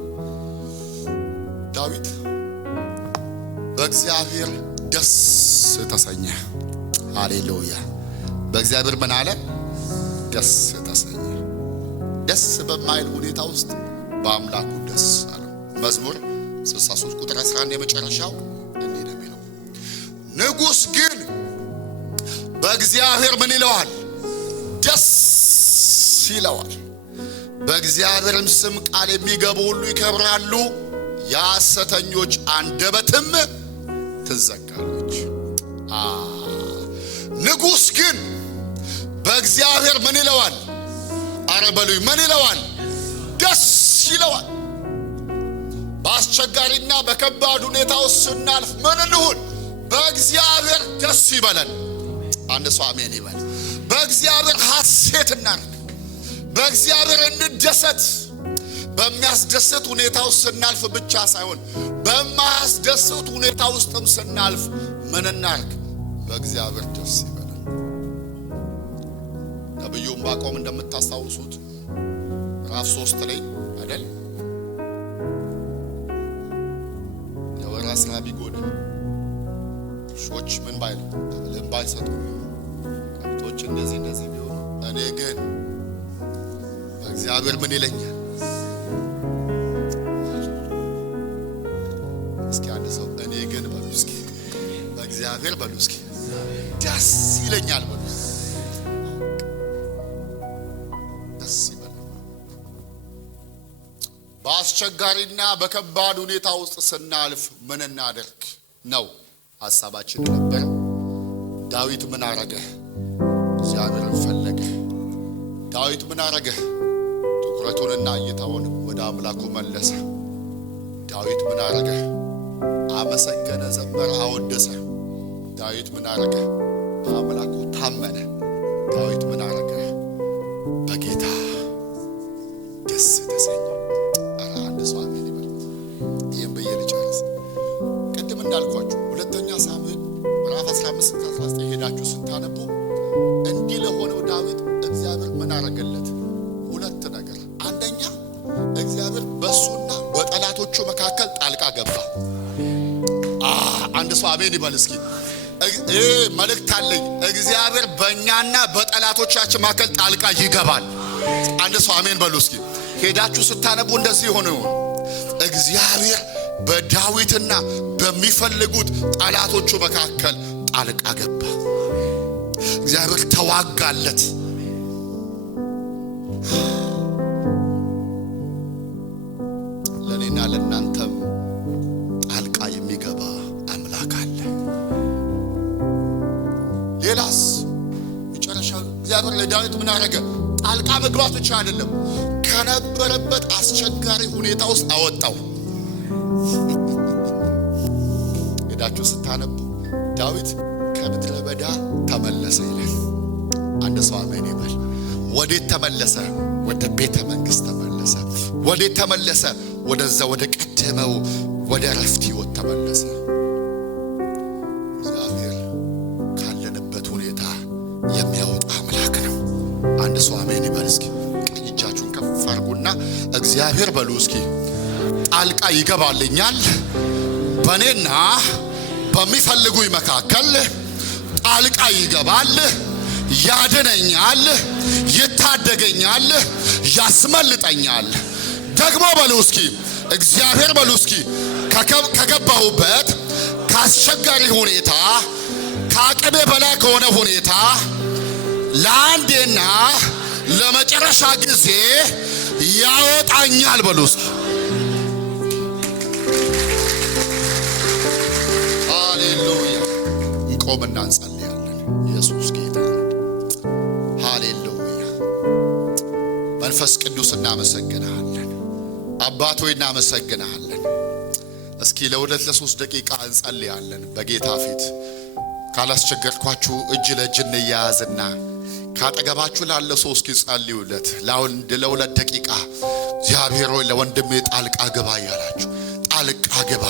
ዳዊት በእግዚአብሔር ደስ ተሰኘ። ሃሌሉያ! በእግዚአብሔር ምን አለ? ደስ ተሰኘ። ደስ በማይል ሁኔታ ውስጥ በአምላኩ ደስ አለ። መዝሙር 63 ቁጥር 11 የመጨረሻው እንዲህ ነው የሚለው፣ ንጉሥ ግን በእግዚአብሔር ምን ይለዋል? ደስ ይለዋል። በእግዚአብሔርም ስም ቃል የሚገቡ ሁሉ ይከብራሉ፣ የሐሰተኞች አንደበትም ትዘጋለች። ንጉሥ ግን በእግዚአብሔር ምን ይለዋል? አረ በሉኝ፣ ምን ይለዋል? ደስ ይለዋል። በአስቸጋሪና በከባድ ሁኔታ ውስጥ ስናልፍ ምን እንሁን? በእግዚአብሔር ደስ ይበለን። አንድ ሰው አሜን ይበል። በእግዚአብሔር ሐሴት እናድርግ፣ በእግዚአብሔር እንደሰት። በሚያስደስት ሁኔታ ውስጥ ስናልፍ ብቻ ሳይሆን በማያስደስት ሁኔታ ውስጥም ስናልፍ ምን እናድርግ? በእግዚአብሔር ደስ ይበለን። ነብዩ ዕንባቆም እንደምታስታውሱት ምዕራፍ 3 ላይ አይደል የወራ ስራ ቢጎድል ሾች ምን ባይሉ ለምን ባይሰጡ ከብቶች እንደዚህ ቢሆኑ እኔ ግን በእግዚአብሔር ምን ይለኛል? እስኪ አንድ ሰው እኔ ግን በሉ እስኪ በእግዚአብሔር በሉ እስኪ ደስ ይለኛል በሉ። ደስ ይበል። በአስቸጋሪና በከባድ ሁኔታ ውስጥ ስናልፍ ምን እናደርግ ነው ሐሳባችን ነበር። ዳዊት ምን አረገ? እግዚአብሔርን ፈለገ። ዳዊት ምን አረገ? ትኩረቱንና እይታውን ወደ አምላኩ መለሰ። ዳዊት ምን አረገ? አመሰገነ፣ ዘመረ፣ አወደሰ። ዳዊት ምን አረገ? አምላኩ ታመነ። ዳዊት ምን አረገ? በጌታ ደስ ተሰኘ። አረ አንድ ሰው አሜን ይበል። ይሄን በየልጨርስ ቅድም እንዳልኳችሁ ሁለተኛ ሳሙኤል ምዕራፍ 15-19 ሄዳችሁ ስታነቡ እንዲህ ለሆነው ዳዊት እግዚአብሔር ምን አረገለት? ሁለት ነገር። አንደኛ እግዚአብሔር በሱና በጠላቶቹ መካከል ጣልቃ ገባ። አንድ ሰው አሜን ይበል እስኪ። መልእክት አለኝ። እግዚአብሔር በእኛና በጠላቶቻችን መካከል ጣልቃ ይገባል። አንድ ሰው አሜን በሉ እስኪ። ሄዳችሁ ስታነቡ እንደዚህ ሆነ። እግዚአብሔር በዳዊትና በሚፈልጉት ጠላቶቹ መካከል ጣልቃ ገባ። እግዚአብሔር ተዋጋለት። ለኔና ለናንተም ጣልቃ የሚገባ አምላክ አለ። ሌላስ መጨረሻው እግዚአብሔር ለዳዊት ምን አረገ? ጣልቃ መግባት ብቻ አይደለም፣ ከነበረበት አስቸጋሪ ሁኔታ ውስጥ አወጣው። ሄዳችሁ ስታነቡ ዳዊት ከምድረ በዳ ተመለሰ ይላል። አንድ ሰው አሜን ይበል። ወዴት ተመለሰ? ወደ ቤተ መንግሥት ተመለሰ። ወዴት ተመለሰ? ወደዛ ወደ ቀደመው ወደ ረፍት ሕይወት ተመለሰ። እግዚአብሔር ካለንበት ሁኔታ የሚያወጣ አምላክ ነው። አንድ ሰው አሜን ይበል እስኪ። ቀኝ እጃችሁን ከፍ አድርጉና አንሳና እግዚአብሔር በሉ እስኪ ጣልቃ ይገባልኛል፣ በኔና በሚፈልጉኝ መካከል ጣልቃ ይገባል፣ ያድነኛል፣ ይታደገኛል፣ ያስመልጠኛል። ደግሞ በሉ እስኪ እግዚአብሔር በሉ እስኪ ከገባሁበት ከአስቸጋሪ ሁኔታ ከአቅሜ በላይ ከሆነ ሁኔታ ለአንዴና ለመጨረሻ ጊዜ ያወጣኛል። በሉ እስኪ ሃሌሉያ። እንቆምና እንጸልያለን። ኢየሱስ ጌታ ነው። ሃሌሉያ። መንፈስ ቅዱስ እናመሰግናለን። አባት ሆይ እናመሰግናለን። እስኪ ለሁለት ለሶስት ደቂቃ እንጸልያለን በጌታ ፊት። ካላስቸገርኳችሁ እጅ ለእጅ እንያያዝና ካጠገባችሁ ላለ ሰው እስኪ ጸልዩለት። ለሁለት ደቂቃ እግዚአብሔር ሆይ ለወንድሜ ጣልቃ ግባ እያላችሁ ጣልቃ ግባ፣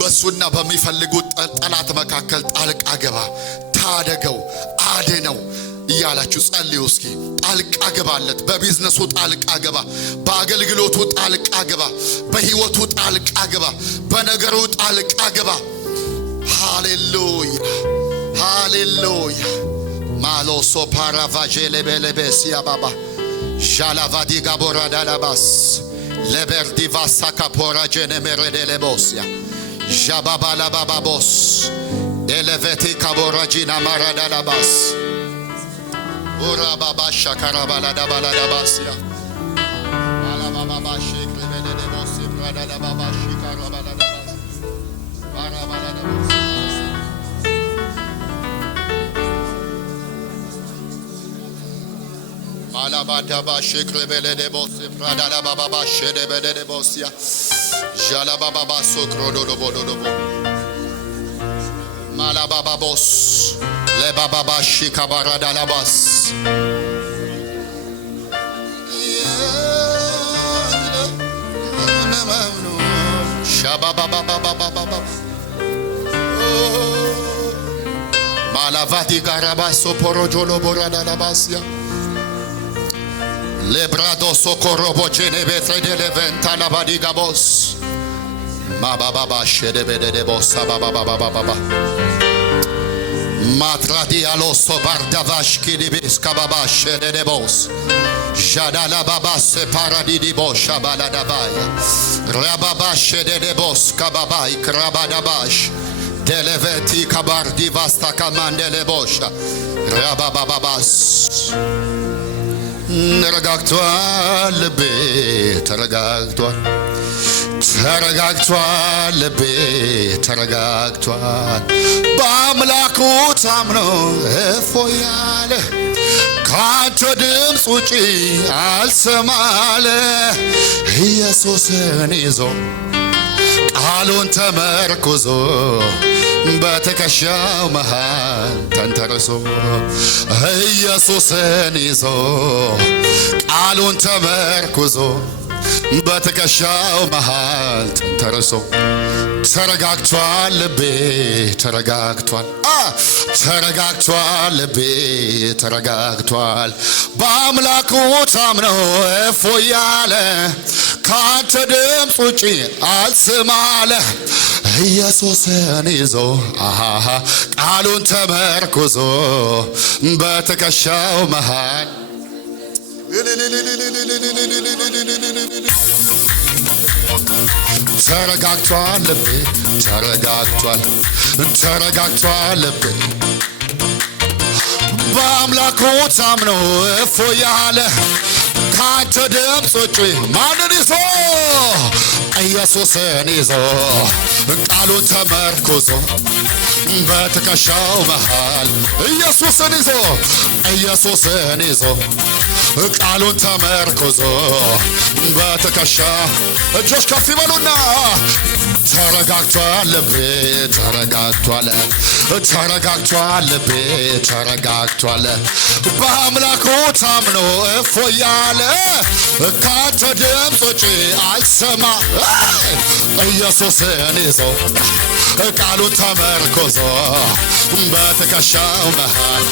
በሱና በሚፈልጉት ጠላት መካከል ጣልቃ ግባ፣ ታደገው፣ አድነው እያላችሁ ጸልዩ። እስኪ ጣልቃ ግባለት። በቢዝነሱ ጣልቃ ግባ፣ በአገልግሎቱ ጣልቃ ግባ፣ በህይወቱ ጣልቃ ግባ፣ በነገሩ ጣልቃ ግባ። ሃሌሉያ ሃሌሉያ። ማሎሶ ፓራቫጄሌ ቤሌቤሲያ ባባ ዣላቫዲ ጋቦራ ዳላባስ ለበርዲቫሳ ካፖራ ጀነሜሬዴሌቦሲያ ዣባባላ ባባቦስ ኤሌቬቲ ካቦራጂና ማራዳላባስ ኦራ ባባ ሻካራባላ ዳባላ ዳባሲያ አላ ባባ ሼክሬቤሌቦስ ብራዳላ ባባ ሺካራባላ ዳባስ ባራባላ ዳባስ Malabadaba shekrebele bos pradala baba shedebele bosia jala baba sokrodo bodo malababa bos le baba shikabarada labas shababa baba malavati garaba soporojolo borada labasia Lebrado socorobo genebetre de leventa la badigabos ma baba shedebede de bossa baba baba matradi aloso bardavash kidibis kababa shede de boss jadala baba se paradi di bosha baladavaya rababa shede de boss kababa ikrabadabash deleveti kabardi vasta kamandele bosha rababa babas ተረጋግቷል ልቤ ተረጋግቷል ተረጋግቷል ልቤ ተረጋግቷል በአምላኩ ታምኖ እፎይ አለ ካንተ ድምፅ ውጪ አልሰማለ ኢየሱስን ይዞ ቃሉን ተመርኩዞ በትከሻው መሃል ተንተርሶ ኢየሱስን ይዞ ቃሉን ተመርኩዞ በትከሻው መሃል ተንተርሶ ተረጋግቷል ልቤ ተረጋግቷል ተረጋግቷል ልቤ ተረጋግቷል በአምላኩ ታምኖ እፎይ አለ ካንተ ድምፅ ውጪ አልሰማለ ኢየሱስን ይዞ ቃሉን ተመርኩዞ በትከሻው መሃል ተረጋግቷል ልቤ ተረጋግቷል ተረጋግቷል ልቤ በአምላኩ ታምኖ እፎይ አለ ካንተ ድምፅ ውጪ ማንን ይዞ ኢየሱስን ይዞ ቃሉን ተመርኩዞ በትከሻው መሃል ኢየሱስን ይዞ ኢየሱስን ይዞ ቃሉን ተመርኩዞ በትከሻ እጆች ከፍ ይበሉና ተረጋግቷል ልቤ ተረጋግቷል ተረጋግቷል ልቤ ተረጋግቷል በአምላኩ ታምኖ እፎያለ ካንተ ድምፅ ውጪ አልሰማ ኢየሱስን ይዞ ቃሉን ተመርኮዞ በትከሻው መሃል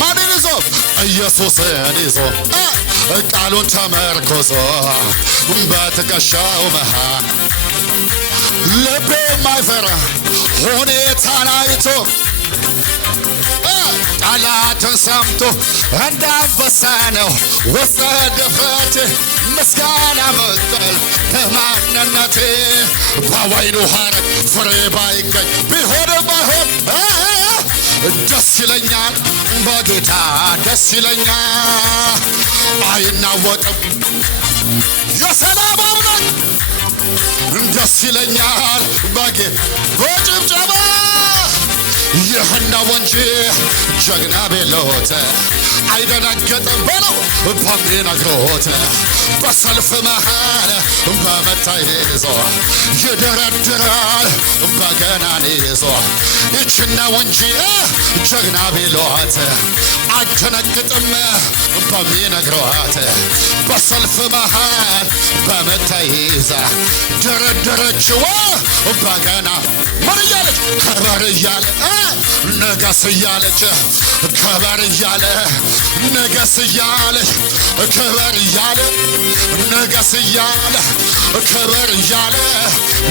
ማንን ይዞ ኢየሱስን ይዞ ቃሉን ተመርኮዞ በትከሻው መሃል ልቤ የማይፈራ ሁኔታን አይቶ ጠላትን ሰምቶ እንደ አንበሳ ነው ውስጠ ድፍረቴ ምስጋና መጠል ከማንነቴ በወይኑ ሐረግ ፍሬ ባይገኝ ቢሆንም ባይሆን ደስ ይለኛል በጌታ ደስ ይለኛል አይናወጥም የሰላም አምላክ ደስ ይለኛል በጌታ በጭብጨባ ይህነው እንጂ ጀግና ቤሎት አይደነግጥም በለው በሚነግሮት በሰልፍ መሃል በመታይ ይዞ ይደረድራል በገናን ይዞ ይችነው እንጂ ጀግና ቤሎት አይደነግጥም በሚነግሮት በሰልፍ መሃል በመታይ ይዛ ደረደረችው በገና ምን እያለች ከበር እያለ ነገስ እያለች ከበር እያለ ነገስ እያለች ከበር እያለ ነገስ እያለ ከበር እያለ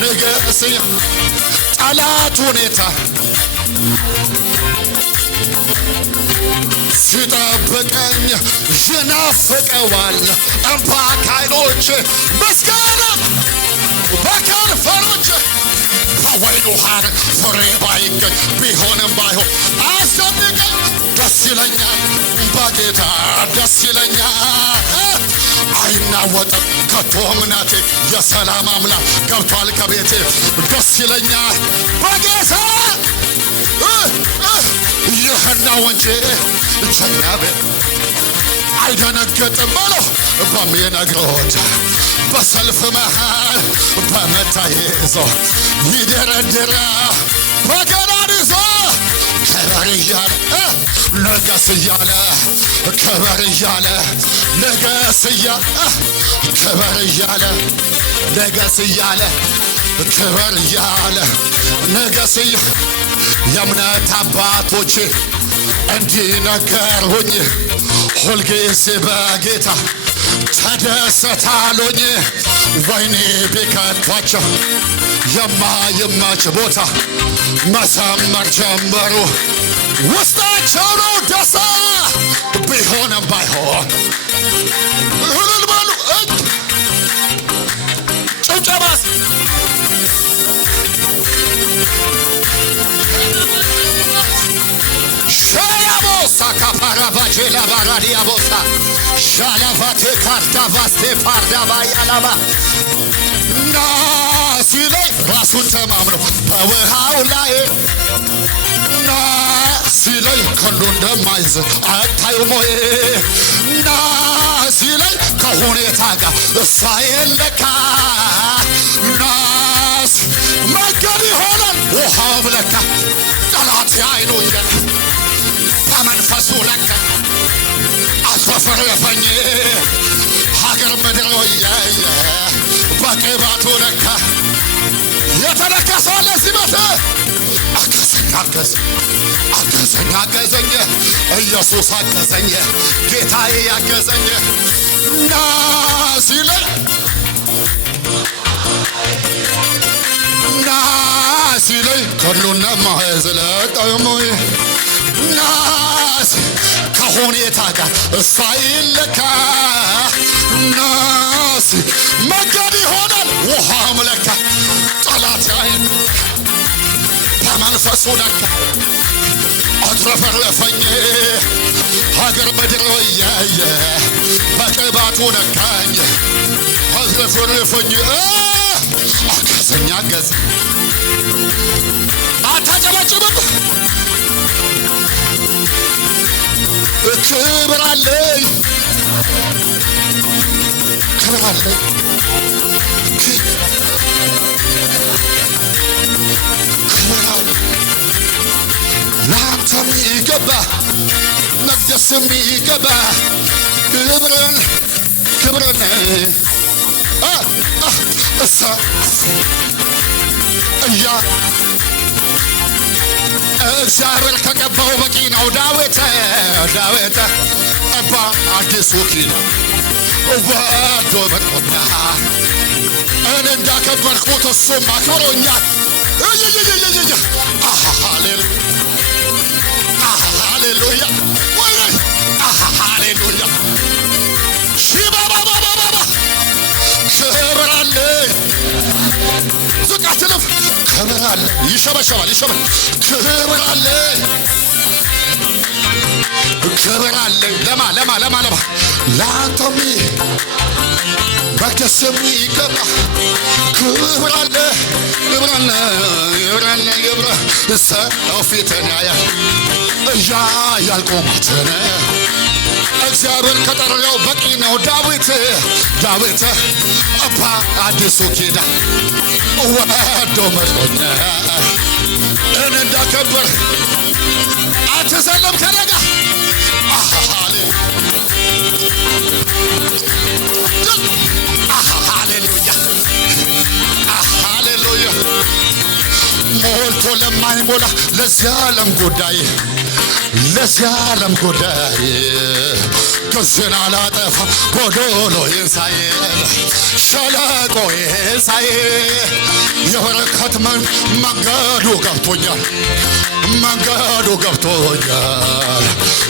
ነገስ ጠላት ሁኔታ ሲጠብቀኝ ይናፍቀዋል እንባ ከዓይኖቼ ምስጋና በከንፈሮቼ በወይኑ ሐረግ ፍሬ ባይገኝ ቢሆንም ባይሆን አስደንቀኝ ደስ ይለኛል በጌታ ደስ ይለኛል አይናወጥም ከቶ እምነቴ የሰላም አምላክ ገብቷል ከቤቴ ደስ ይለኛል በጌታ ይህነው እንጂ ጀግና ቤት አይደነግጥም በለው በሚነግሮት በሰልፍ መሃል በመታይ ይዞ ይደረድራ በገናን ይዞ ከበር እያለ ነገስ እያለ ከበር እያለ ነገስ እያለ ከበር እያለ ነገስ እያለ ከበር እያለ ነገስ የእምነት አባቶቼ እንዲነገሩኝ ሁልጊዜ በጌታ ተደሰታሉኝ ወይኔ ቢከቷቸው የማይመች ቦታ መዘመር ጀመሩ ውስጣቸው ነው ደስታ ቢሆንም ባይሆን እልል በሉ ጭብጨባስ ሻያቦሳ ካፓራቫቼ ላባራዲያቦሳ ሻላቫቴ ካርዳቫስቴ ፓርዳባ ያላባ ናሲ ላይ ራሱን ተማምኖ በውሃው ላይ ናሲ ላይ ከሉ እንደማይዝ አታዩም ወይ ናሲ ላይ ከሁኔታ ጋር ሳይለካ ናስ መንገድ ይሆናል ውሃው ለካ ጠላት አይኑ ይለካ በመንፈሱ ለካ አስፈረፈኝ ሀገር ምድር ወያየ በቅባቱ ለካ የተለከሰ ለሲመት አገዘኝ ኢየሱስ አገዘኝ ጌታዬ ያገዘኝ ናሲለኝ ናሲለኝ ከሉና ማይዝለቀሙይ ናስ ከሁኔታ ጋር ሳይለካ ናስ መንገድ ይሆናል ውሃም ለካ ጠላት አይን በመንፈሱ ለካ አትረፈረፈኝ ሀገር ምድር ወያየ በቅባቱ ነካኝ አትረፈረፈኝ አገዘኝ አታጨበጭብም ክብር አለኝ ክብር አለኝ የሚገባ መቅደስ የሚገባ ክብርን እሳ እያ እግዚአብሔር ከቀባው በቂ ነው። ዳዊት በአዲሱ ኪዳን ወዶ መርጦኛል። እኔ እንዳከበርኩት እሱም አክብሮኛል። ሃሌሉያ ሃሌሉያ ሺባባባባባ ክብር አለ። ዝቅ አትልፍ። ክብር አለ። ይሸበሸባል። ክብር አለ። ክብር አለ። ለማ ላንተም መቅደስ የሚገባ ክብር አለ። ክብር ሰው ፊትን ያያል ያልቆማትን እግዚአብሔር ከጠራው በቂ ነው። ዳዊት በአዲሱ ኪዳን ወዶ መርጦኛል። እኔ እንዳከበር አትዘለም ከነጋ ሃሌሉያ ሞልቶ ለማይሞላ ለዚህ ዓለም ጉዳይ ግዝን አላጠፋ ጎዶሎ ይንሳዬ ሸለቆ ይንሳዬ የበረከት መንገዱ ገብቶኛል።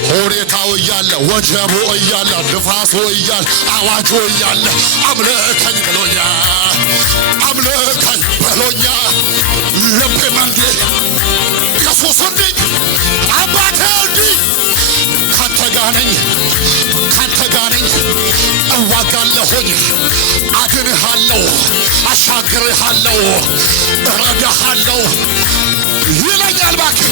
ሁኔታው እያለ ወጀቡ እያለ ንፋሱ እያለ አዋጁ እያለ አምልከኝ ብሎኛል። ልቤ መንጌ ኢየሱስ እንዲህ አባቴ እንዲህ ካንተ ጋር ነኝ እዋጋለሁኝ፣ አድንሃለሁ፣ አሻግርሃለሁ፣ እረዳሃለሁ ይለኛል። እባክህ